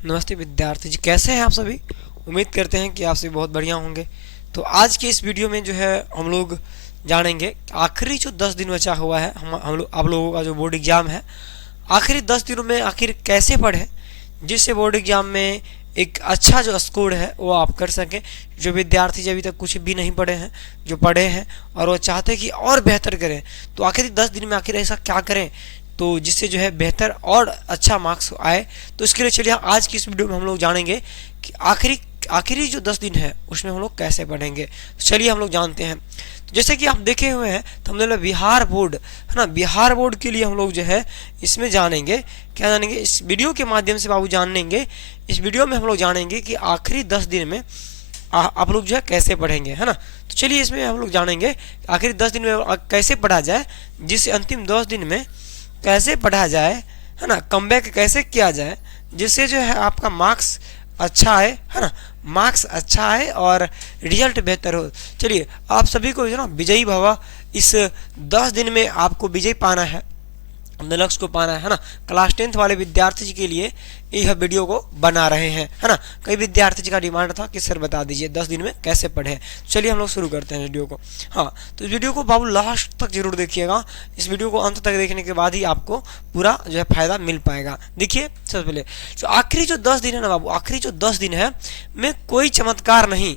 नमस्ते विद्यार्थी जी, कैसे हैं आप सभी। उम्मीद करते हैं कि आप सभी बहुत बढ़िया होंगे। तो आज के इस वीडियो में जो है हम लोग जानेंगे आखिरी जो 10 दिन बचा हुआ है हम लोग आप लोगों का जो बोर्ड एग्जाम है, आखिरी 10 दिनों में आखिर कैसे पढ़ें जिससे बोर्ड एग्जाम में एक अच्छा जो स्कोर है वो आप कर सकें। जो विद्यार्थी जो अभी तक कुछ भी नहीं पढ़े हैं, जो पढ़े हैं और वो चाहते हैं कि और बेहतर करें, तो आखिरी 10 दिन में आखिर ऐसा क्या करें तो जिससे जो है बेहतर और अच्छा मार्क्स आए। तो इसके लिए चलिए आज की इस वीडियो में हम लोग जानेंगे कि आखिरी जो 10 दिन है उसमें हम लोग कैसे पढ़ेंगे। तो चलिए हम लोग जानते हैं। तो जैसे कि आप देखे हुए हैं तो हमने बिहार बोर्ड है ना, बिहार बोर्ड के लिए हम लोग जो है इसमें जानेंगे, क्या जानेंगे इस वीडियो के माध्यम से बाबू जानेंगे। इस वीडियो में हम लोग जानेंगे कि आखिरी 10 दिन में आप लोग जो है कैसे पढ़ेंगे, है ना। तो चलिए इसमें हम लोग जानेंगे आखिरी 10 दिन में कैसे पढ़ा जाए, जिससे अंतिम 10 दिन में कैसे पढ़ा जाए, है ना, कमबैक कैसे किया जाए जिससे जो है आपका मार्क्स अच्छा आए, है ना, मार्क्स अच्छा आए और रिजल्ट बेहतर हो। चलिए आप सभी को जो ना विजयी भवा, इस 10 दिन में आपको विजय पाना है, अपने लक्ष्य को पाना है ना। क्लास 10th वाले विद्यार्थी जी के लिए यह वीडियो को बना रहे हैं, है ना। कई विद्यार्थी जी का डिमांड था कि सर बता दीजिए 10 दिन में कैसे पढ़े। चलिए हम लोग शुरू करते हैं वीडियो को। हाँ, तो इस वीडियो को बाबू लास्ट तक जरूर देखिएगा। इस वीडियो को अंत तक देखने के बाद ही आपको पूरा जो है फायदा मिल पाएगा। देखिए सबसे पहले जो आखिरी जो 10 दिन है ना बाबू, आखिरी जो 10 दिन है में कोई चमत्कार नहीं।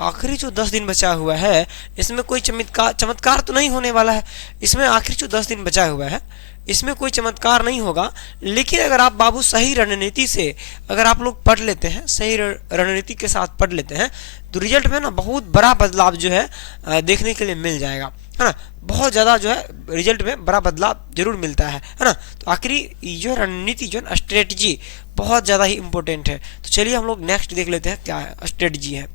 आखिरी जो 10 दिन बचा हुआ है इसमें कोई चमत्कार तो नहीं होने वाला है। इसमें आखिरी जो 10 दिन बचा हुआ है इसमें कोई चमत्कार नहीं होगा। लेकिन अगर आप बाबू सही रणनीति से अगर आप लोग पढ़ लेते हैं, सही रणनीति के साथ पढ़ लेते हैं, तो रिजल्ट में ना बहुत बड़ा बदलाव जो है देखने के लिए मिल जाएगा, है ना। बहुत ज़्यादा जो है रिजल्ट में बड़ा बदलाव जरूर मिलता है ना। तो आखिरी जो रणनीति जो है स्ट्रेटजी बहुत ज़्यादा ही इंपॉर्टेंट है। तो चलिए हम लोग नेक्स्ट देख लेते हैं क्या स्ट्रेटजी है।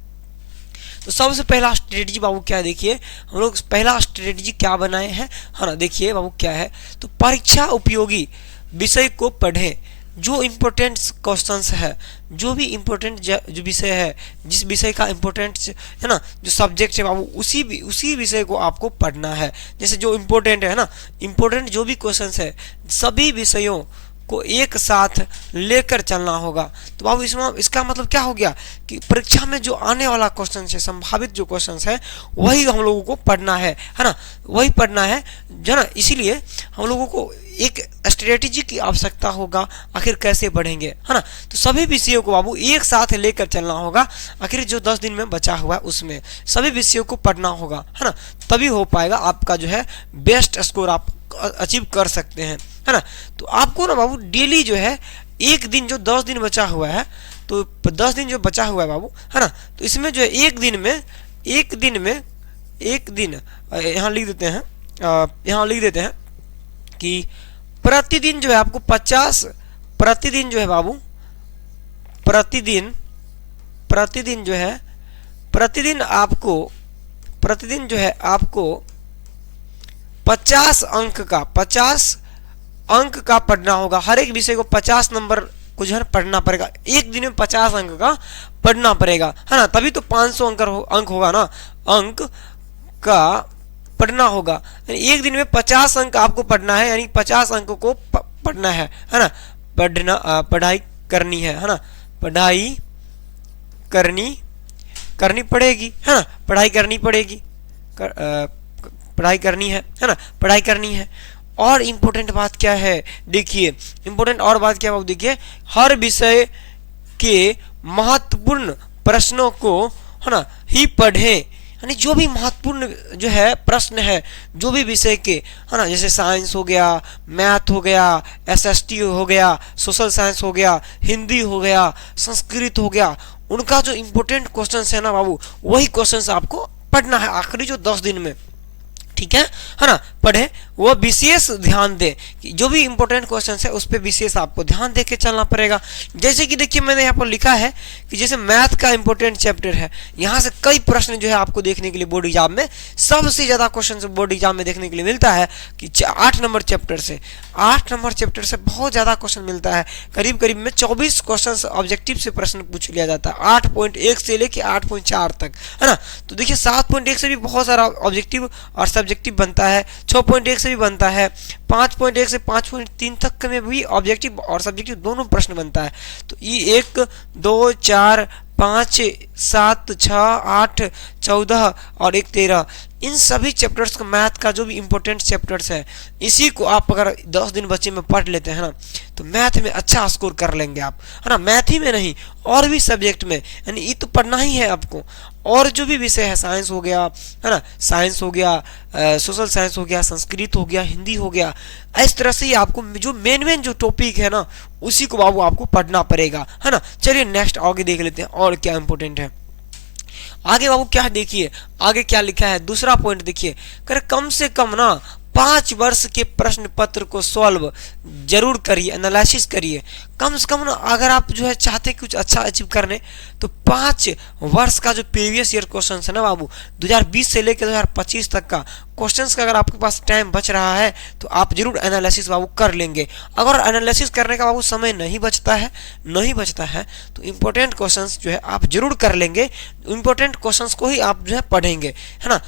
तो सबसे पहला स्ट्रेटजी बाबू क्या है, देखिए हम लोग पहला स्ट्रेटजी क्या बनाए हैं, है ना। देखिए बाबू क्या है, तो परीक्षा उपयोगी विषय को पढ़ें। जो इम्पोर्टेंट क्वेश्चंस है, जो भी इम्पोर्टेंट जो विषय है, जिस विषय का इम्पोर्टेंट है ना, जो सब्जेक्ट है बाबू उसी विषय को आपको पढ़ना है। जैसे जो इम्पोर्टेंट है ना, इम्पोर्टेंट जो भी क्वेश्चंस है सभी विषयों को एक साथ लेकर चलना होगा। तो बाबू इसमें इसका मतलब क्या हो गया कि परीक्षा में जो आने वाला क्वेश्चन है, संभावित जो क्वेश्चन है वही हम लोगों को पढ़ना है ना, वही पढ़ना है जो ना। इसीलिए हम लोगों को एक स्ट्रेटेजी की आवश्यकता होगा, आखिर कैसे पढ़ेंगे, है ना। तो सभी विषयों को बाबू एक साथ लेकर चलना होगा। आखिर जो 10 दिन में बचा हुआ है उसमें सभी विषयों को पढ़ना होगा, है ना। तभी हो पाएगा आपका जो है बेस्ट स्कोर आप अचीव कर सकते हैं, है ना। तो आपको ना बाबू डेली जो है एक दिन, जो 10 दिन बचा हुआ है, तो 10 दिन जो बचा हुआ है बाबू, है ना, तो इसमें जो है एक दिन यहाँ लिख देते हैं, यहाँ लिख देते हैं कि प्रतिदिन जो है आपको 50 प्रतिदिन जो है बाबू प्रतिदिन जो है आपको 50 अंक का पढ़ना होगा। हर एक विषय को 50 नंबर को जो है पढ़ना पड़ेगा। एक दिन में 50 अंक का पढ़ना पड़ेगा, है ना। तभी तो 500 अंक होगा ना, अंक का पढ़ना होगा। एक दिन में 50 अंक आपको पढ़ना है, यानी 50 अंक को पढ़ना है ना। पढ़ाई करनी है ना, पढ़ाई करनी पड़ेगी, है ना। पढ़ाई करनी पड़ेगी, पढ़ाई करनी है ना, पढ़ाई करनी है। और इम्पोर्टेंट बात क्या है, देखिए इम्पोर्टेंट और बात क्या है, देखिए हर विषय के महत्वपूर्ण प्रश्नों को, है ना, ही पढ़ें। यानी जो भी महत्वपूर्ण जो है प्रश्न है, जो भी विषय के, है ना, जैसे साइंस हो गया, मैथ हो गया, एसएसटी हो गया, सोशल साइंस हो गया, हिंदी हो गया, संस्कृत हो गया, उनका जो इम्पोर्टेंट क्वेश्चन है ना बाबू, वही क्वेश्चन आपको पढ़ना है आखिरी जो 10 दिन में, ठीक है ना। पढ़े वो विशेष ध्यान दे कि जो भी इंपॉर्टेंट क्वेश्चन है उस पर विशेष आपको ध्यान दे के चलना पड़ेगा। जैसे कि देखिए मैंने यहाँ पर लिखा है कि जैसे मैथ का इंपॉर्टेंट चैप्टर है, यहाँ से कई प्रश्न जो है आपको देखने के लिए बोर्ड एग्जाम में सबसे ज्यादा क्वेश्चन बोर्ड एग्जाम में देखने के लिए मिलता है कि 8 नंबर चैप्टर से बहुत ज्यादा क्वेश्चन मिलता है। करीब करीब में 24 क्वेश्चन ऑब्जेक्टिव से प्रश्न पूछ लिया जाता है 8.1 से लेके 8.4 तक, है ना। तो देखिए 7.1 से भी बहुत सारा ऑब्जेक्टिव और सब्जेक्ट ऑब्जेक्टिव बनता है, 6.1 से भी बनता है, 5.1 से 5.3 तक में भी ऑब्जेक्टिव और सब्जेक्टिव दोनों प्रश्न बनता है। तो ये 1, 2, 4, 5, 7, 6, 8, 14 और 1, 13 इन सभी चैप्टर्स का मैथ का जो भी इंपॉर्टेंट चैप्टर्स है, इसी को आप अगर 10 दिन बच्चे में पढ़ लेते हैं ना, तो मैथ में अच्छा स्कोर कर लेंगे आप, है ना। मैथ ही में नहीं, और भी सब्जेक्ट में, यानी ये तो पढ़ना ही है आपको। और जो भी विषय है, साइंस हो गया, है ना, साइंस हो गया, सोशल साइंस हो गया, संस्कृत हो गया, हिंदी हो गया, इस तरह से ही आपको जो मेन जो टॉपिक है ना, उसी को बाबू आपको पढ़ना पड़ेगा, है ना। चलिए नेक्स्ट आगे देख लेते हैं और क्या इंपॉर्टेंट है। आगे बाबू क्या देखिए, आगे क्या लिखा है, दूसरा पॉइंट देखिए, कर कम से कम ना 5 वर्ष के प्रश्न पत्र को सॉल्व जरूर करिए, एनालिसिस करिए। कम से कम ना अगर आप जो है चाहते हैं कुछ अच्छा अचीव करने, तो 5 वर्ष का जो प्रीवियस ईयर क्वेश्चन है ना बाबू, 2020 से लेकर 2025 तक का क्वेश्चंस का अगर आपके पास टाइम बच रहा है, तो आप जरूर एनालिसिस बाबू कर लेंगे। अगर एनालिसिस करने का बाबू समय नहीं बचता है तो इंपॉर्टेंट क्वेश्चंस जो है आप जरूर कर लेंगे। इंपॉर्टेंट क्वेश्चंस को ही आप जो है पढ़ेंगे, है ना,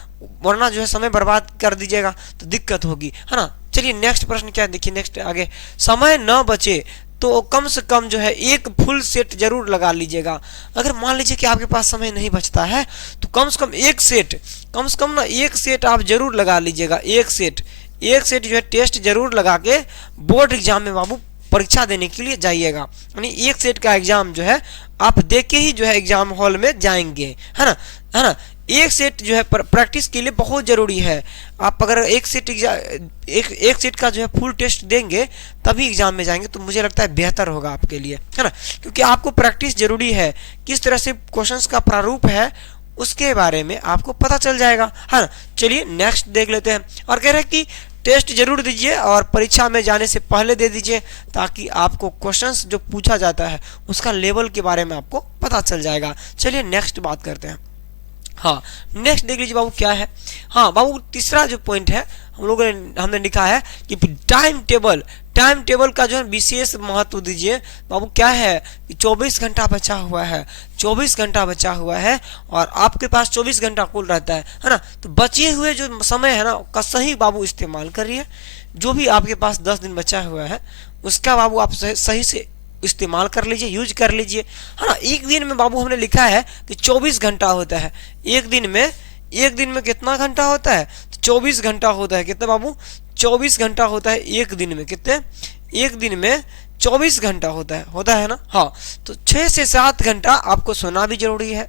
वरना जो है समय बर्बाद कर दीजिएगा तो दिक्कत होगी, है ना। चलिए नेक्स्ट प्रश्न क्या देखिए, नेक्स्ट आगे, समय न बचे तो कम से कम जो है एक फुल सेट जरूर लगा लीजिएगा। अगर मान लीजिए कि आपके पास समय नहीं बचता है, तो कम से कम एक सेट आप जरूर लगा लीजिएगा। एक सेट जो है टेस्ट जरूर लगा के बोर्ड एग्जाम में बाबू परीक्षा देने के लिए जाइएगा। यानी एक सेट का एग्जाम जो है आप दे के ही जो है एग्जाम हॉल में जाएंगे, है ना। एक सेट जो है प्रैक्टिस के लिए बहुत जरूरी है। आप अगर एक सेट का जो है फुल टेस्ट देंगे तभी एग्जाम में जाएंगे, तो मुझे लगता है बेहतर होगा आपके लिए, है ना, क्योंकि आपको प्रैक्टिस जरूरी है। किस तरह से क्वेश्चंस का प्रारूप है उसके बारे में आपको पता चल जाएगा, है ना। चलिए नेक्स्ट देख लेते हैं। और कह रहे हैं कि टेस्ट जरूर दीजिए और परीक्षा में जाने से पहले दे दीजिए, ताकि आपको क्वेश्चंस जो पूछा जाता है उसका लेवल के बारे में आपको पता चल जाएगा। चलिए नेक्स्ट बात करते हैं। हाँ, नेक्स्ट देख लीजिए बाबू क्या है। हाँ बाबू, तीसरा जो पॉइंट है हमने लिखा है कि टाइम टेबल का जो है विशेष महत्व दीजिए। बाबू क्या है कि 24 घंटा बचा हुआ है, 24 घंटा बचा हुआ है और आपके पास 24 घंटा कुल रहता है ना। तो बचे हुए जो समय है ना का सही बाबू इस्तेमाल करिए। जो भी आपके पास 10 दिन बचा हुआ है उसका बाबू आप सही से इस्तेमाल कर लीजिए, यूज कर लीजिए, है ना। एक दिन में बाबू हमने लिखा है कि 24 घंटा होता है। एक दिन में कितना घंटा होता है? तो 24 घंटा होता है। कितना बाबू? 24 घंटा होता है एक दिन में। कितने? एक दिन में 24 घंटा होता है ना। हाँ, तो 6 से 7 घंटा आपको सोना भी जरूरी है।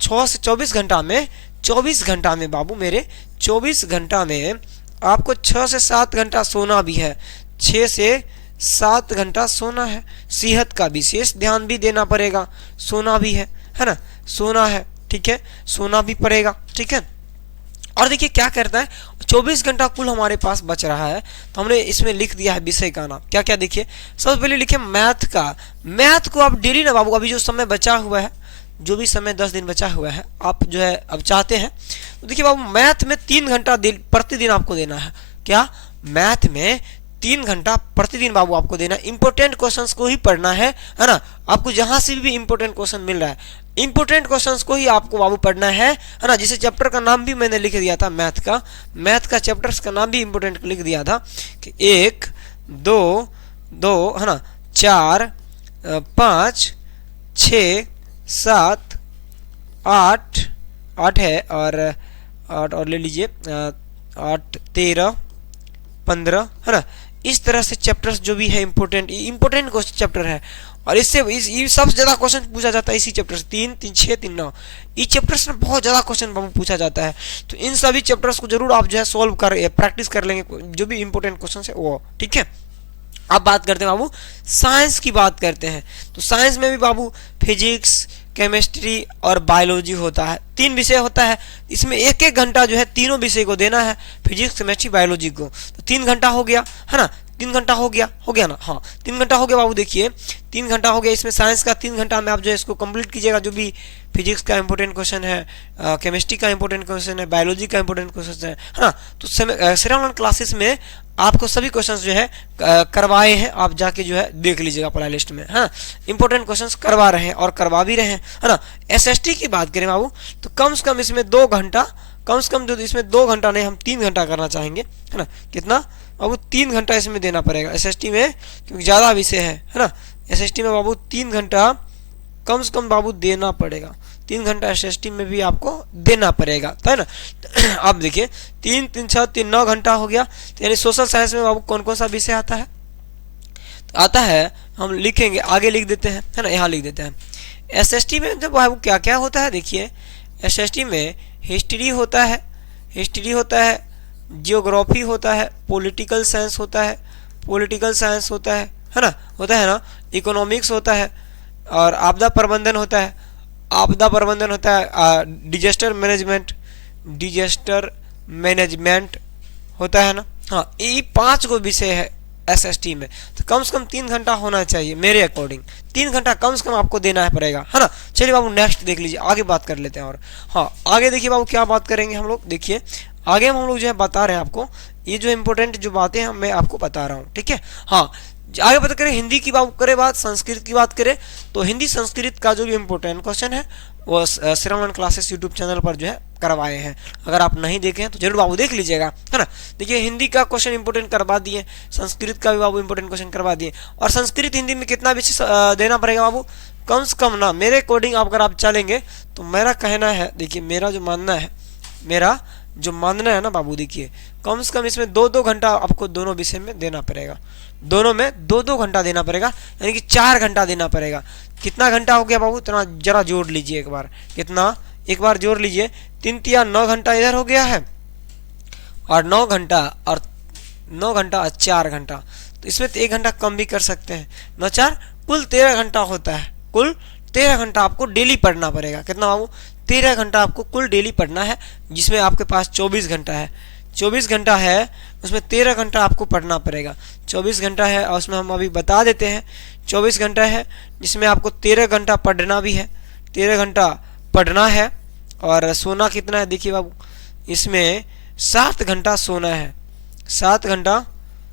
6 से 24 घंटा में बाबू मेरे 24 घंटा में आपको 6 से 7 घंटा सोना भी है। 6 से 7 घंटा सोना है। सेहत का विशेष ध्यान भी देना पड़ेगा। सोना भी है ना, सोना है, ठीक है, सोना भी पड़ेगा, ठीक है। और देखिए क्या करता है, 24 घंटा कुल हमारे पास बच रहा है, तो हमने इसमें लिख दिया है विषय का नाम। क्या क्या देखिए, सबसे पहले लिखे मैथ का। मैथ को आप डेली ना बाबू, अभी जो समय बचा हुआ है, जो भी समय 10 दिन बचा हुआ है, आप जो है अब चाहते हैं तो देखिए बाबू, मैथ में 3 घंटा प्रतिदिन आपको देना है। क्या? मैथ में 3 घंटा प्रतिदिन बाबू आपको देना। इंपॉर्टेंट क्वेश्चंस को ही पढ़ना है ना। आपको जहां से भी इंपॉर्टेंट क्वेश्चन मिल रहा है, इंपॉर्टेंट क्वेश्चंस को ही आपको बाबू पढ़ना है ना। जिसे चैप्टर का नाम भी मैंने लिख दिया था, मैथ का चैप्टर्स का नाम भी इंपॉर्टेंट लिख दिया था कि 1, 2 है ना, 4, 5, 6, 7, 8 है और 8 और ले लीजिए 8, 13, 15 है ना। इस तरह से चैप्टर्स जो भी है इंपॉर्टेंट क्वेश्चन चैप्टर है, और इससे सबसे ज्यादा क्वेश्चन पूछा जाता है इसी चैप्टर से। 3, 6, 3, 9 इस चैप्टर से बहुत ज्यादा क्वेश्चन पूछा जाता है। तो इन सभी चैप्टर्स को जरूर आप जो है सॉल्व कर प्रैक्टिस कर लेंगे, जो भी इंपॉर्टेंट क्वेश्चन है वो, ठीक है। अब बात करते हैं बाबू, साइंस की बात करते हैं। तो साइंस में भी बाबू फिजिक्स, केमिस्ट्री और बायोलॉजी होता है। 3 विषय होता है। इसमें 1-1 घंटा जो है तीनों विषय को देना है, फिजिक्स, केमिस्ट्री, बायोलॉजी को। तो 3 घंटा हो गया, है ना। 3 घंटा हो गया ना। हाँ, 3 घंटा हो गया बाबू। देखिए 3 घंटा हो गया। इसमें साइंस का 3 घंटा में आप जो है इसको कंप्लीट कीजिएगा। जो भी फिजिक्स का इंपॉर्टेंट क्वेश्चन है, केमिस्ट्री का इंपॉर्टेंट क्वेश्चन है, बायोलॉजी का इंपॉर्टेंट क्वेश्चन है ना। तो सेरेमोनियल क्लासेस में आपको सभी क्वेश्चंस जो है करवाए हैं। आप जाके जो है देख लीजिएगा प्ले लिस्ट में, है ना। इंपॉर्टेंट क्वेश्चंस करवा रहे हैं और करवा भी रहे हैं, है ना। एसएसटी की बात करें बाबू, तो कम से कम इसमें 2 घंटा कम से कम जो इसमें 2 घंटा नहीं, हम 3 घंटा करना चाहेंगे, है ना। कितना बाबू? 3 घंटा इसमें देना पड़ेगा एसएसटी में, क्योंकि ज़्यादा विषय है ना। एसएसटी में बाबू 3 घंटा कम से कम बाबू देना पड़ेगा। 3 घंटा एसएसटी में भी आपको देना पड़ेगा, है ना। अब देखिए 3 3 6 3 9 घंटा हो गया। तो यानी सोशल साइंस में बाबू कौन कौन सा विषय आता है? तो आता है, हम लिखेंगे, आगे लिख देते हैं, है ना, यहाँ लिख देते हैं। एसएसटी में जब बाबू क्या क्या होता है, देखिए एसएसटी में हिस्ट्री होता है, हिस्ट्री होता है, जियोग्राफी होता है, पॉलिटिकल साइंस होता है, पॉलिटिकल साइंस होता है ना, होता है ना, इकोनॉमिक्स होता है, और आपदा प्रबंधन होता है, आपदा प्रबंधन होता है, डिजास्टर मैनेजमेंट, डिजास्टर मैनेजमेंट होता है ना। हाँ, ये 5 गो विषय है एसएसटी में। तो कम से कम 3 घंटा होना चाहिए मेरे अकॉर्डिंग। 3 घंटा कम से कम आपको देना है पड़ेगा, है ना। चलिए बाबू नेक्स्ट देख लीजिए, आगे बात कर लेते हैं। और हाँ, आगे देखिए बाबू क्या बात करेंगे हम लोग। देखिए आगे हम लोग जो है बता रहे हैं आपको, ये जो इम्पोर्टेंट जो बातें हैं मैं आपको बता रहा हूँ, ठीक है। हाँ, आगे बात करें हिंदी की बात करें, बात संस्कृत की बात करें, तो हिंदी संस्कृत का जो भी इम्पोर्टेंट क्वेश्चन है वो श्रवण क्लासेस यूट्यूब चैनल पर जो है करवाए हैं। अगर आप नहीं देखे हैं तो जरूर बाबू देख लीजिएगा, है ना। देखिए हिंदी का क्वेश्चन इंपोर्टेंट करवा दिए, संस्कृत का भी बाबू इंपोर्टेंट क्वेश्चन करवा दिए। और संस्कृत हिंदी में कितना विषय देना पड़ेगा बाबू? कम से कम ना, मेरे अकॉर्डिंग अगर आप चलेंगे तो मेरा कहना है, देखिए मेरा जो मानना है, मेरा जो मानना है ना बाबू, देखिए कम से कम इसमें 2-2 घंटा आपको दोनों विषय में देना पड़ेगा। दोनों में 2-2 घंटा देना पड़ेगा, यानी कि 4 घंटा देना पड़ेगा। कितना घंटा हो गया बाबू? इतना जरा जोड़ लीजिए एक बार, कितना, एक बार जोड़ लीजिए। 3 3 9 घंटा इधर हो गया है, और 9 घंटा और 9 घंटा और 4 घंटा, तो इसमें तो 1 घंटा कम भी कर सकते हैं। 9 4 कुल 13 घंटा होता है। कुल 13 घंटा आपको डेली पढ़ना पड़ेगा। कितना बाबू? 13 घंटा आपको कुल डेली पढ़ना है, जिसमें आपके पास 24 घंटा है। 24 घंटा है, उसमें 13 घंटा आपको पढ़ना पड़ेगा। 24 घंटा है, और उसमें हम अभी बता देते हैं 24 घंटा है, जिसमें आपको 13 घंटा पढ़ना भी है, 13 घंटा पढ़ना है। और सोना कितना है? देखिए बाबू, इसमें 7 घंटा सोना है, 7 घंटा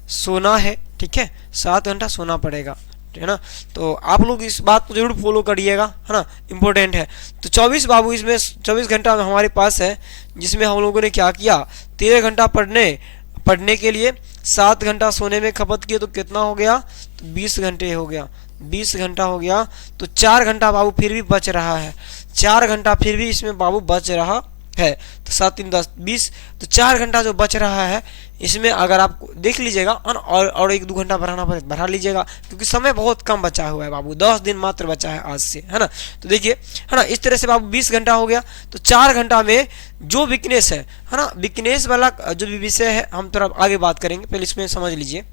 सोना है, ठीक है, 7 घंटा सोना पड़ेगा, है ना। तो आप लोग इस बात को जरूर फॉलो करिएगा, है ना, इम्पोर्टेंट है। तो 24 बाबू, इसमें 24 घंटा हमारे पास है, जिसमें हम लोगों ने क्या किया, 13 घंटा पढ़ने के लिए 7 घंटा सोने में खपत किए, तो कितना हो गया? तो 20 घंटे हो गया, 20 घंटा हो गया। तो 4 घंटा बाबू फिर भी बच रहा है, 4 घंटा फिर भी इसमें बाबू बच रहा है। तो 7 3 10 20, तो 4 घंटा जो बच रहा है इसमें अगर आप देख लीजिएगा, और 1-2 घंटा बढ़ाना पड़े बढ़ा लीजिएगा, क्योंकि समय बहुत कम बचा हुआ है बाबू, 10 दिन मात्र बचा है आज से, है ना। तो देखिए, है ना, इस तरह से बाबू 20 घंटा हो गया। तो 4 घंटा में जो वीकनेस है ना, वीकनेस वाला जो भी विषय है हम थोड़ा आगे बात करेंगे, पहले इसमें समझ लीजिए।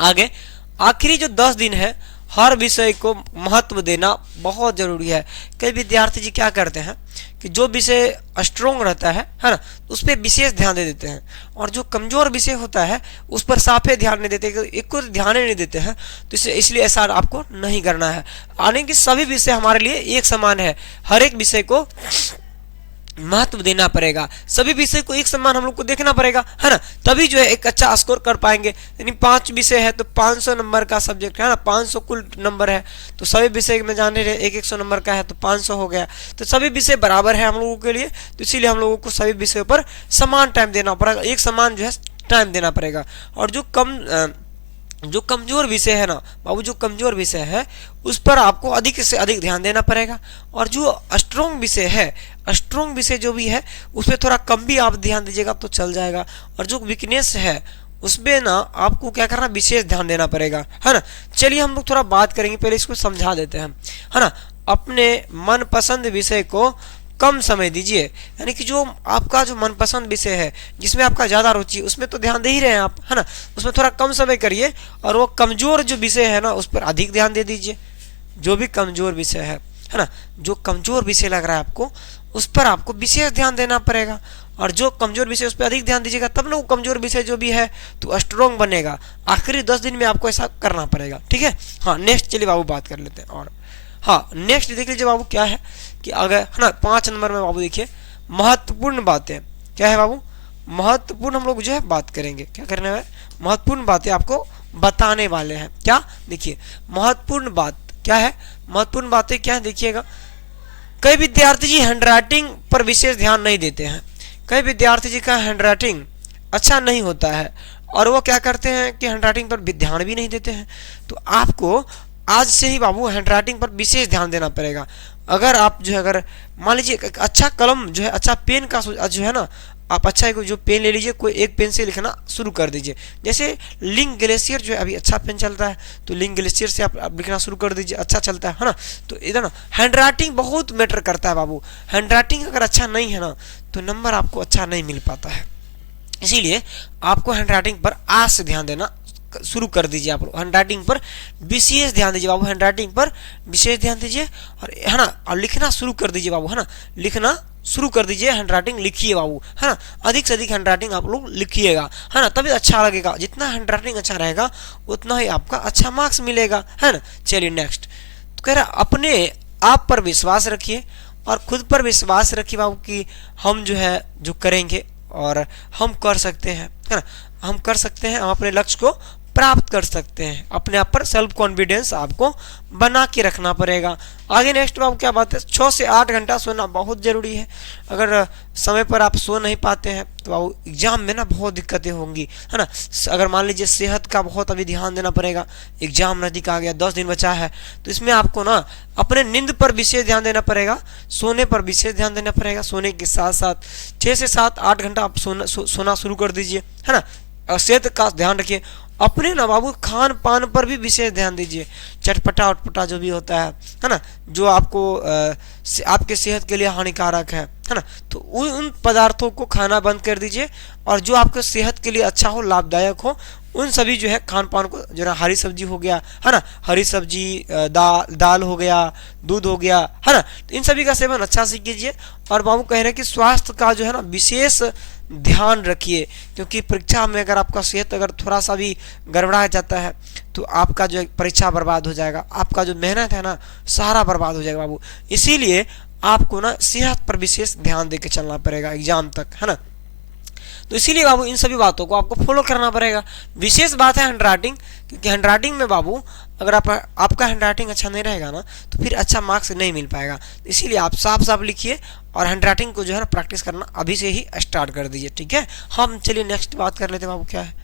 आगे आखिरी जो 10 दिन है, हर विषय को महत्व देना बहुत जरूरी है। कई विद्यार्थी जी क्या करते हैं कि जो विषय स्ट्रोंग रहता है ना, उस पर विशेष ध्यान दे देते हैं, और जो कमजोर विषय होता है उस पर साफे ध्यान नहीं देते, एक को ध्यान नहीं देते हैं। तो इसलिए ऐसा आपको नहीं करना है। यानी कि सभी विषय हमारे लिए एक समान है, हर एक विषय को महत्व देना पड़ेगा, सभी विषय को एक समान हम लोग को देखना पड़ेगा, है ना, तभी जो है एक अच्छा स्कोर कर पाएंगे। यानी 5 विषय है तो 500 नंबर का सब्जेक्ट है ना, 500 कुल नंबर है, तो सभी विषय में जाने रहे 100 नंबर का है तो 500 हो गया। तो सभी विषय बराबर है हम लोगों के लिए, तो इसीलिए हम लोगों को सभी विषयों पर समान टाइम देना पड़ेगा, एक समान जो है टाइम देना पड़ेगा। और जो कमजोर विषय है ना बाबू, जो कमजोर विषय है उस पर आपको अधिक से अधिक ध्यान देना पड़ेगा, और जो स्ट्रॉन्ग विषय है, स्ट्रॉन्ग विषय जो भी है उस पर थोड़ा कम भी आप ध्यान दीजिएगा तो चल जाएगा। और जो वीकनेस है उसमें ना आपको क्या करना, विशेष ध्यान देना पड़ेगा, है ना। चलिए हम लोग थोड़ा बात करेंगे, पहले इसको समझा देते हैं, है ना। अपने मनपसंद विषय को कम समय दीजिए, यानी कि जो आपका जो मनपसंद विषय है, जिसमें आपका ज़्यादा रुचि है, उसमें तो ध्यान दे ही रहे हैं आप, है ना, उसमें थोड़ा कम समय करिए। और वो कमज़ोर जो विषय है ना उस पर अधिक ध्यान दे दीजिए। जो भी कमज़ोर विषय है ना, जो कमज़ोर विषय लग रहा है आपको, उस पर आपको विशेष ध्यान देना पड़ेगा। और जो कमज़ोर विषय उस पर अधिक ध्यान दीजिएगा, तब ना वो कमज़ोर विषय जो भी है तो स्ट्रॉन्ग बनेगा। आखिरी 10 दिन में आपको ऐसा करना पड़ेगा, ठीक है। हाँ, नेक्स्ट चलिए बाबू बात कर लेते हैं। और हाँ, नेक्स्ट देख लीजिए बाबू क्या है कि अगर, है ना, 5 नंबर में बाबू देखिए महत्वपूर्ण बातें, क्या है बाबू, महत्वपूर्ण हम लोग जो है बात करेंगे, क्या करना है, महत्वपूर्ण बातें आपको बताने वाले हैं। क्या, देखिए महत्वपूर्ण बात क्या है, महत्वपूर्ण बातें क्या है देखिएगा। कई विद्यार्थी जी हैंडराइटिंग पर विशेष ध्यान नहीं देते हैं, कई विद्यार्थी जी का हैंडराइटिंग अच्छा नहीं होता है और वो क्या करते हैं कि हैंडराइटिंग पर ध्यान भी नहीं देते हैं। तो आपको आज से ही बाबू हैंडराइटिंग पर विशेष ध्यान देना पड़ेगा। अगर आप जो है, अगर मान लीजिए एक अच्छा कलम जो है, अच्छा पेन का जो है ना, आप अच्छा एक जो पेन ले लीजिए, कोई एक पेन से लिखना शुरू कर दीजिए। जैसे लिंक ग्लेशियर जो है अभी अच्छा पेन चलता है, तो लिंक ग्लेशियर से आप लिखना शुरू कर दीजिए, अच्छा चलता है ना। तो इधर ना हैंडराइटिंग बहुत मैटर करता है बाबू। हैंडराइटिंग अगर अच्छा नहीं है ना तो नंबर आपको अच्छा नहीं मिल पाता है। इसीलिए आपको हैंडराइटिंग पर आज से ध्यान देना शुरू कर दीजिए। आप हैंडराइटिंग पर विशेष ध्यान दीजिए बाबू, हैंडराइटिंग पर विशेष ध्यान दीजिए और है ना, और लिखना शुरू कर दीजिए बाबू, है ना, लिखना शुरू कर दीजिए, हैंडराइटिंग लिखिए बाबू, है ना, अधिक से अधिक हैंडराइटिंग आप लोग लिखिएगा, है ना, तभी अच्छा लगेगा। जितना हैंडराइटिंग अच्छा रहेगा उतना ही आपका अच्छा मार्क्स मिलेगा, है ना। चलिए नेक्स्ट, तो कह रहा अपने आप पर विश्वास रखिए और खुद पर विश्वास रखिए बाबू कि हम जो है जो करेंगे और हम कर सकते हैं, है ना, हम कर सकते हैं, हम अपने लक्ष्य को प्राप्त कर सकते हैं। अपने आप पर सेल्फ कॉन्फिडेंस आपको बना के रखना पड़ेगा। आगे नेक्स्ट बाबू क्या बात है, 6 से 8 घंटा सोना बहुत जरूरी है। अगर समय पर आप सो नहीं पाते हैं तो बाबू एग्जाम में ना बहुत दिक्कतें होंगी, है ना। अगर मान लीजिए सेहत का बहुत अभी ध्यान देना पड़ेगा, एग्जाम नजदीक आ गया, 10 दिन बचा है, तो इसमें आपको ना अपने नींद पर विशेष ध्यान देना पड़ेगा, सोने पर विशेष ध्यान देना पड़ेगा। सोने के साथ साथ 6 से 7-8 घंटा आप सोना शुरू कर दीजिए, है ना। सेहत का ध्यान रखिए। अपने ना बाबू खान पान पर भी विशेष ध्यान दीजिए। चटपटा उटपटा जो भी होता है ना, जो आपको आपके सेहत के लिए हानिकारक है ना, तो उन पदार्थों को खाना बंद कर दीजिए और जो आपके सेहत के लिए अच्छा हो, लाभदायक हो, उन सभी जो है खान पान को, जो ना हरी सब्जी हो गया, है ना, हरी सब्जी, दाल हो गया, दूध हो गया, है ना, तो इन सभी का सेवन अच्छा से कीजिए। और बाबू कह रहे हैं कि स्वास्थ्य का जो है ना विशेष ध्यान रखिए, क्योंकि परीक्षा में अगर आपका सेहत अगर थोड़ा सा भी गड़बड़ा जाता है तो आपका जो परीक्षा बर्बाद हो जाएगा, आपका जो मेहनत है ना सारा बर्बाद हो जाएगा बाबू। इसीलिए आपको ना सेहत पर विशेष ध्यान देकर चलना पड़ेगा एग्जाम तक, है ना। तो इसीलिए बाबू इन सभी बातों को आपको फॉलो करना पड़ेगा। विशेष बात है हैंडराइटिंग, क्योंकि हैंडराइटिंग में बाबू अगर आपका हैंडराइटिंग अच्छा नहीं रहेगा ना तो फिर अच्छा मार्क्स नहीं मिल पाएगा। इसीलिए आप साफ साफ लिखिए और हैंडराइटिंग को जो है ना प्रैक्टिस करना अभी से ही स्टार्ट कर दीजिए, ठीक है। हम चलिए नेक्स्ट बात कर लेते हैं बाबू, क्या है।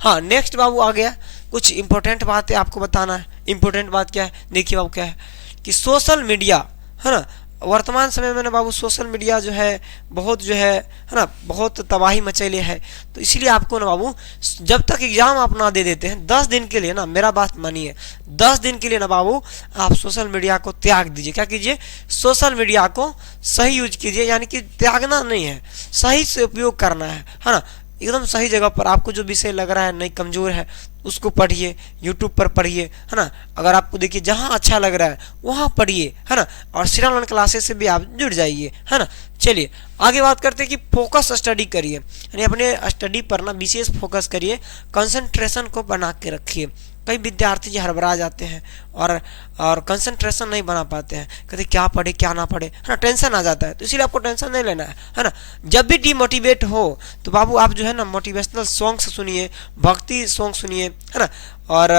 हाँ नेक्स्ट बाबू आ गया, कुछ इंपॉर्टेंट बातें आपको बताना है। इंपॉर्टेंट बात क्या है, देखिए बाबू क्या है कि सोशल मीडिया, है ना, वर्तमान समय में ना बाबू सोशल मीडिया जो है बहुत जो है ना बहुत तबाही मचैले है। तो इसलिए आपको ना बाबू जब तक एग्जाम आप ना दे देते हैं 10 दिन के लिए ना, मेरा बात मानिए, 10 दिन के लिए ना बाबू आप सोशल मीडिया को त्याग दीजिए। क्या कीजिए, सोशल मीडिया को सही यूज कीजिए, यानी कि त्यागना नहीं है, सही से उपयोग करना है ना। एकदम सही जगह पर आपको जो विषय लग रहा है नहीं कमजोर है उसको पढ़िए, यूट्यूब पर पढ़िए, है ना। अगर आपको देखिए जहाँ अच्छा लग रहा है वहाँ पढ़िए, है ना, और श्री ऑनलाइन क्लासेस से भी आप जुड़ जाइए, है ना। चलिए आगे बात करते हैं कि फोकस स्टडी करिए, यानी अपने स्टडी पर ना विशेष फोकस करिए, कंसंट्रेशन को बना के रखिए। कई विद्यार्थी जो हड़बड़ा जाते हैं और कंसंट्रेशन नहीं बना पाते हैं, कहते क्या पढ़े क्या ना पढ़े, है ना, टेंशन आ जाता है। तो इसीलिए आपको टेंशन नहीं लेना है ना। जब भी डिमोटिवेट हो तो बाबू आप जो है ना मोटिवेशनल सॉन्ग्स सुनिए, भक्ति सॉन्ग सुनिए, है ना। और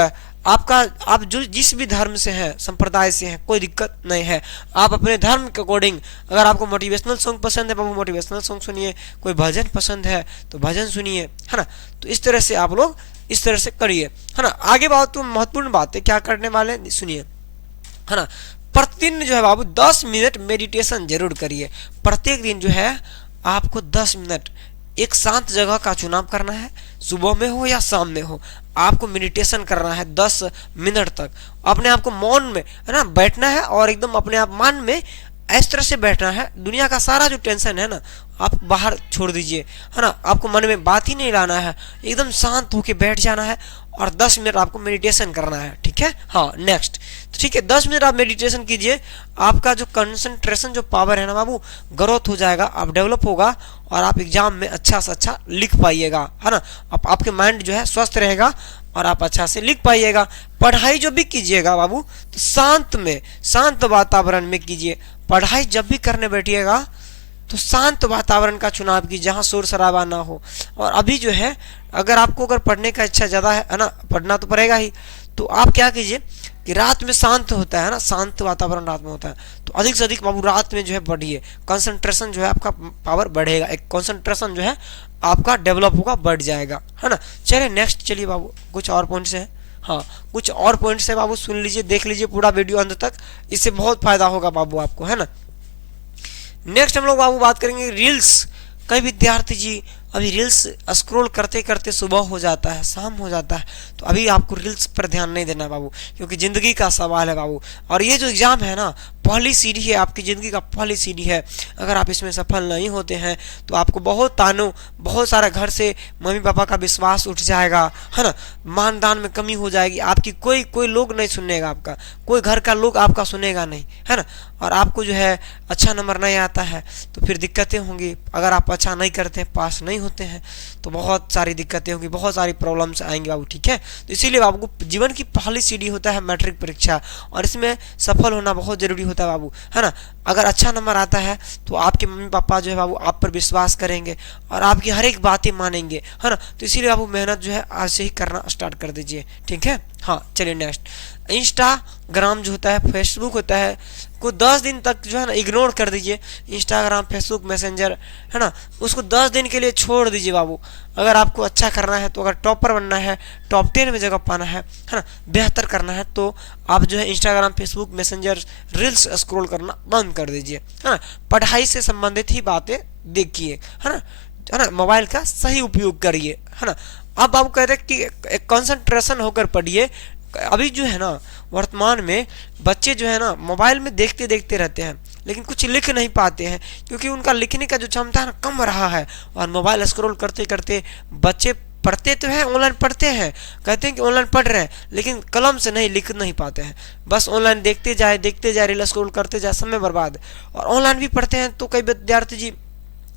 आप जो जिस भी धर्म से हैं, संप्रदाय से हैं, कोई दिक्कत नहीं है। आप अपने धर्म के अकॉर्डिंग, अगर आपको मोटिवेशनल सॉन्ग पसंद है बाबू मोटिवेशनल सॉन्ग सुनिए, कोई भजन पसंद है तो भजन सुनिए, है ना। तो इस तरह से आप लोग इस तरह से करिए, है ना। आगे बात तो महत्वपूर्ण बात है, क्या करने वाले सुनिए, है ना। प्रतिदिन जो है बाबू 10 मिनट मेडिटेशन जरूर करिए। प्रत्येक दिन जो है आपको 10 मिनट एक शांत जगह का चुनाव करना है, सुबह में हो या शाम में हो, आपको मेडिटेशन करना है 10 मिनट तक। अपने आप को मौन में, है ना, बैठना है और एकदम अपने आप मन में इस तरह से बैठना है, दुनिया का सारा जो टेंशन है ना आप बाहर छोड़ दीजिए, है ना। आपको मन में बात ही नहीं लाना है, एकदम शांत होके बैठ जाना है और 10 मिनट आपको मेडिटेशन करना है, ठीक है। हाँ नेक्स्ट, तो ठीक है 10 मिनट आप मेडिटेशन कीजिए, आपका जो कंसंट्रेशन जो पावर है ना बाबू ग्रोथ हो जाएगा, आप डेवलप होगा और आप एग्जाम में अच्छा से अच्छा लिख पाइएगा, है ना। आपके माइंड जो है स्वस्थ रहेगा और आप अच्छा से लिख पाइएगा। पढ़ाई जो भी कीजिएगा बाबू तो शांत में, शांत वातावरण में कीजिए। पढ़ाई जब भी करने बैठिएगा तो शांत वातावरण का चुनाव कीजिए जहाँ शोर शराबा ना हो। और अभी जो है अगर आपको पढ़ने का इच्छा ज़्यादा है ना, पढ़ना तो पड़ेगा ही, तो आप क्या कीजिए कि रात में शांत होता है ना, शांत वातावरण रात में होता है, तो अधिक से अधिक बाबू रात में जो है बढ़िए, कंसंट्रेशन जो है आपका पावर बढ़ेगा, एक कंसंट्रेशन जो है आपका डेवलप होगा, बढ़ जाएगा, है ना। चलिए नेक्स्ट, चलिए बाबू कुछ और पॉइंट्स हैं। हाँ, कुछ और पॉइंट्स है बाबू, सुन लीजिए, देख लीजिए पूरा वीडियो अंत तक, इससे बहुत फायदा होगा बाबू आपको, है ना। नेक्स्ट हम लोग बाबू बात करेंगे रील्स। कई विद्यार्थी जी अभी रील्स स्क्रॉल करते करते सुबह हो जाता है, शाम हो जाता है, तो अभी आपको रील्स पर ध्यान नहीं देना बाबू, क्योंकि ज़िंदगी का सवाल है बाबू। और ये जो एग्ज़ाम है ना, पहली सीढ़ी है आपकी ज़िंदगी का, पहली सीढ़ी है। अगर आप इसमें सफल नहीं होते हैं तो आपको बहुत तानों, बहुत सारा घर से मम्मी पापा का विश्वास उठ जाएगा, है ना, मानदान में कमी हो जाएगी आपकी, कोई कोई लोग नहीं सुनेगा आपका, कोई घर का लोग आपका सुनेगा नहीं, है ना। और आपको जो है अच्छा नंबर नहीं आता है तो फिर दिक्कतें होंगी, अगर आप अच्छा नहीं करते, पास नहीं होते हैं तो बहुत सारी दिक्कतें होंगी, बहुत सारी प्रॉब्लम्स आएंगे बाबू, ठीक है। तो इसीलिए आपको जीवन की पहली सीढ़ी होता है मैट्रिक परीक्षा, और इसमें सफल होना बहुत ज़रूरी होता है बाबू, है ना। अगर अच्छा नंबर आता है तो आपके मम्मी पापा जो है बाबू आप पर विश्वास करेंगे और आपकी हर एक बातें मानेंगे, है ना। तो इसीलिए बाबू मेहनत जो है आज से ही करना स्टार्ट कर दीजिए, ठीक है। हाँ चलिए नेक्स्ट, इंस्टाग्राम जो होता है, फेसबुक होता है, को 10 दिन तक जो है ना इग्नोर कर दीजिए। इंस्टाग्राम, फेसबुक, मैसेंजर, है ना, उसको 10 दिन के लिए छोड़ दीजिए बाबू। अगर आपको अच्छा करना है, तो अगर टॉपर बनना है, टॉप 10 में जगह पाना है ना, बेहतर करना है, तो आप जो है Instagram, Facebook, messenger, reels scroll करना बंद कर दीजिए, है ना। पढ़ाई से संबंधित ही बातें देखिए, है ना, मोबाइल का सही उपयोग करिए, है ना। अब आप कहते हैं कि कंसंट्रेशन होकर पढ़िए। अभी जो है ना वर्तमान में बच्चे जो है ना मोबाइल में देखते देखते रहते हैं, लेकिन कुछ लिख नहीं पाते हैं, क्योंकि उनका लिखने का जो क्षमता है ना कम रहा है। और मोबाइल स्क्रॉल करते करते बच्चे पढ़ते तो हैं, ऑनलाइन पढ़ते हैं, कहते हैं कि ऑनलाइन पढ़ रहे हैं, लेकिन कलम से नहीं लिख नहीं पाते हैं, बस ऑनलाइन देखते जाए, रील स्क्रॉल करते जाए, समय बर्बाद। और ऑनलाइन भी पढ़ते हैं तो कई विद्यार्थी जी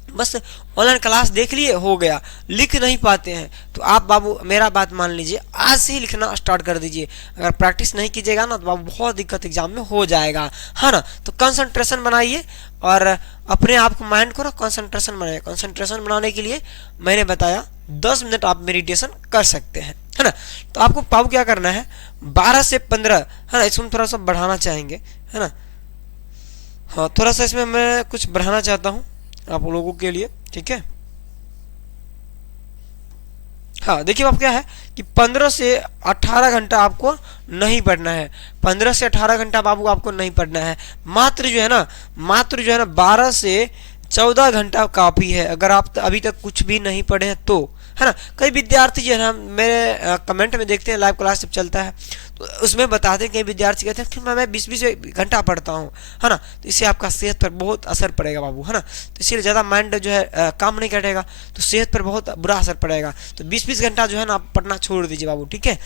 बस ऑनलाइन क्लास देख लिए, हो गया, लिख नहीं पाते हैं। तो आप बाबू मेरा बात मान लीजिए, आज से ही लिखना स्टार्ट कर दीजिए। अगर प्रैक्टिस नहीं कीजिएगा ना तो बाबू बहुत दिक्कत एग्जाम में हो जाएगा, है ना। तो कंसंट्रेशन बनाइए और अपने आप को, माइंड को ना कंसंट्रेशन बनाइए। कंसंट्रेशन बनाने के लिए मैंने बताया 10 मिनट आप मेडिटेशन कर सकते हैं, है ना। तो आपको बाबू क्या करना है, 12 से 15, है ना, इसमें थोड़ा सा बढ़ाना चाहेंगे, है ना। हाँ थोड़ा सा इसमें मैं कुछ बढ़ाना चाहता हूँ आप लोगों के लिए, ठीक है। हाँ देखिए आप क्या है कि 15 से 18 घंटा आपको नहीं पढ़ना है, 15 से 18 घंटा बाबू आपको नहीं पढ़ना है। मात्र जो है ना 12 से 14 घंटा काफ़ी है, अगर आप अभी तक कुछ भी नहीं पढ़े हैं तो, है ना। कई विद्यार्थी जो है ना मेरे कमेंट में देखते हैं, लाइव क्लास जब चलता है तो उसमें बताते हैं, कई विद्यार्थी कहते हैं कि मैं 20-20 घंटा पढ़ता हूँ, है ना। तो इससे आपका सेहत पर बहुत असर पड़ेगा बाबू, है ना। तो इसीलिए ज़्यादा माइंड जो है काम नहीं करेगा तो सेहत पर बहुत बुरा असर पड़ेगा। तो 20-20 घंटा जो है ना आप पढ़ना छोड़ दीजिए बाबू, ठीक है।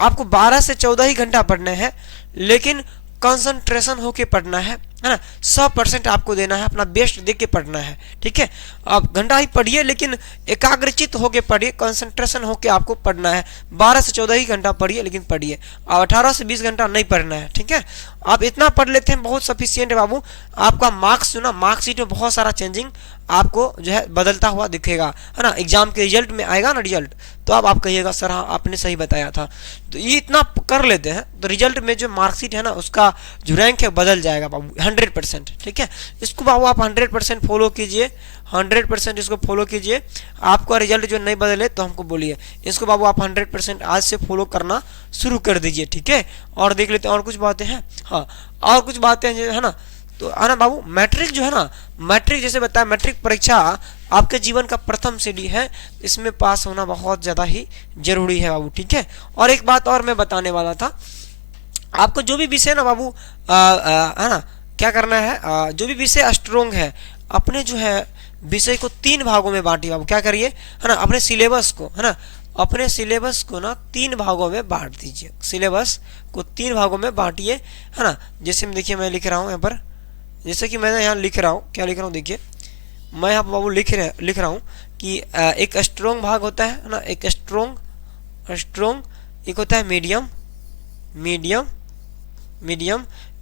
आपको 12 से 14 ही घंटा पढ़ना है, लेकिन कंसंट्रेशन होके पढ़ना है ना। 100% आपको देना है, अपना बेस्ट दे के पढ़ना है, ठीक है। आप घंटा ही पढ़िए, लेकिन एकाग्रचित होके पढ़िए, कंसंट्रेशन होके आपको पढ़ना है। 12 से 14 ही घंटा पढ़िए, लेकिन पढ़िए। अब 18 से 20 घंटा नहीं पढ़ना है, ठीक है। आप इतना पढ़ लेते हैं बहुत सफिशियंट है बाबू। आपका मार्क्स जो ना, मार्कशीट में बहुत सारा चेंजिंग आपको जो है बदलता हुआ दिखेगा, है ना। एग्जाम के रिजल्ट में आएगा ना रिजल्ट, तो आप कहिएगा सर हाँ आपने सही बताया था। तो ये इतना कर लेते हैं तो रिजल्ट में जो मार्कशीट है ना उसका जो रैंक है बदल जाएगा बाबू 100%, ठीक है। इसको बाबू आप 100% फॉलो कीजिए, 100% इसको फॉलो कीजिए। आपका रिजल्ट जो नहीं बदले तो हमको बोलिए। इसको बाबू आप 100% आज से फॉलो करना शुरू कर दीजिए, ठीक है। और देख लेते हैं और कुछ बातें हैं। हाँ और कुछ बातें हैं है ना, तो है ना बाबू, मैट्रिक जो है ना, मैट्रिक जैसे बताया, मैट्रिक परीक्षा आपके जीवन का प्रथम सीढ़ी है, इसमें पास होना बहुत ज़्यादा ही जरूरी है बाबू, ठीक है। और एक बात और मैं बताने वाला था, आपको जो भी विषय ना बाबू है ना क्या करना है, जो भी विषय स्ट्रोंग है अपने जो है विषय को 3 भागों में बांटिए बाबू। क्या करिए, है ना, अपने सिलेबस को, है ना, अपने सिलेबस को ना 3 भागों में बांट दीजिए। सिलेबस को 3 भागों में बांटिए, है ना। जैसे मैं देखिए मैं लिख रहा हूँ यहाँ पर, जैसे कि मैंने यहाँ लिख रहा हूँ, क्या लिख रहा हूँ देखिए, मैं यहाँ बाबू लिख रहा हूँ कि एक स्ट्रोंग भाग होता है ना, एक स्ट्रोंग, एक होता है मीडियम,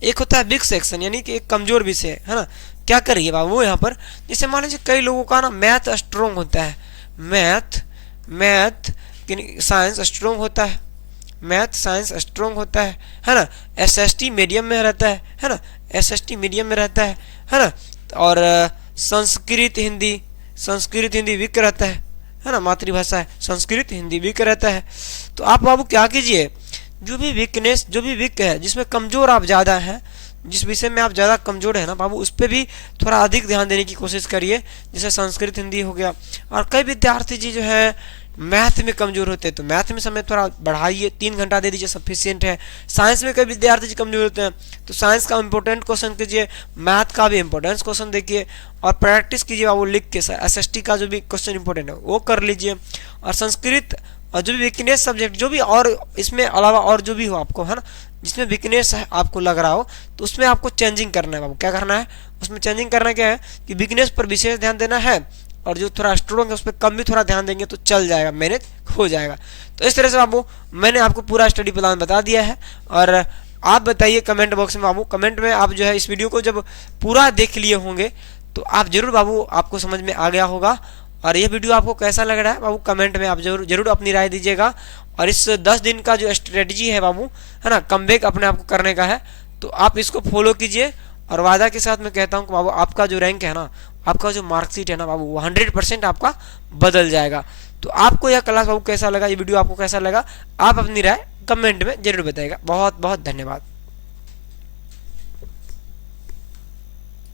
एक होता है वीक सेक्शन, यानी कि एक कमजोर विषय, है ना। क्या करिए बाबू यहाँ पर, जैसे मान लीजिए कई लोगों का ना मैथ स्ट्रोंग होता है, मैथ साइंस स्ट्रोंग होता है, मैथ साइंस स्ट्रॉन्ग होता है ना। एसएसटी मीडियम में रहता है ना, एसएसटी मीडियम में रहता है ना। और संस्कृत हिंदी वीक रहता है ना, मातृभाषा है, संस्कृत हिंदी वीक रहता है। तो आप बाबू क्या कीजिए, जो भी वीक है, जिसमें कमज़ोर आप ज़्यादा हैं, जिस विषय में आप ज़्यादा कमज़ोर है ना बाबू, उस पर भी थोड़ा अधिक ध्यान देने की कोशिश करिए। जैसे संस्कृत हिंदी हो गया। और कई विद्यार्थी जी जो है मैथ में कमज़ोर होते हैं, तो मैथ में समय थोड़ा बढ़ाइए, 3 घंटा दे दीजिए, सफिशियंट है। साइंस में कई विद्यार्थी जी कमज़ोर होते हैं, तो साइंस का इंपॉर्टेंट क्वेश्चन कीजिए, मैथ का भी इंपॉर्टेंस क्वेश्चन देखिए, और प्रैक्टिस कीजिए बाबू लिख के। एसएसटी का जो भी क्वेश्चन इंपॉर्टेंट है वो कर लीजिए। और संस्कृत और जो भी वीकनेस सब्जेक्ट जो भी, और इसमें अलावा और जो भी हो आपको, है ना, जिसमें वीकनेस है आपको लग रहा हो, तो उसमें आपको चेंजिंग करना है बाबू। क्या करना है उसमें चेंजिंग करना क्या है कि वीकनेस पर विशेष ध्यान देना है, और जो थोड़ा स्ट्रॉन्ग है उस पर कम भी थोड़ा ध्यान देंगे तो चल जाएगा, मैनेज हो जाएगा। तो इस तरह से बाबू मैंने आपको पूरा स्टडी प्लान बता दिया है। और आप बताइए कमेंट बॉक्स में बाबू, कमेंट में आप जो है इस वीडियो को जब पूरा देख लिए होंगे तो आप जरूर बाबू, आपको समझ में आ गया होगा। और ये वीडियो आपको कैसा लग रहा है बाबू, कमेंट में आप जरूर अपनी राय दीजिएगा। और इस 10 दिन का जो स्ट्रेटजी है बाबू, है ना, कमबैक अपने आप को करने का है, तो आप इसको फॉलो कीजिए। और वादा के साथ मैं कहता हूँ कि बाबू आपका जो रैंक है ना, आपका जो मार्कशीट है ना बाबू, वो 100% आपका बदल जाएगा। तो आपको यह क्लास बाबू कैसा लगा, ये वीडियो आपको कैसा लगा, आप अपनी राय कमेंट में जरूर बताइएगा। बहुत बहुत धन्यवाद।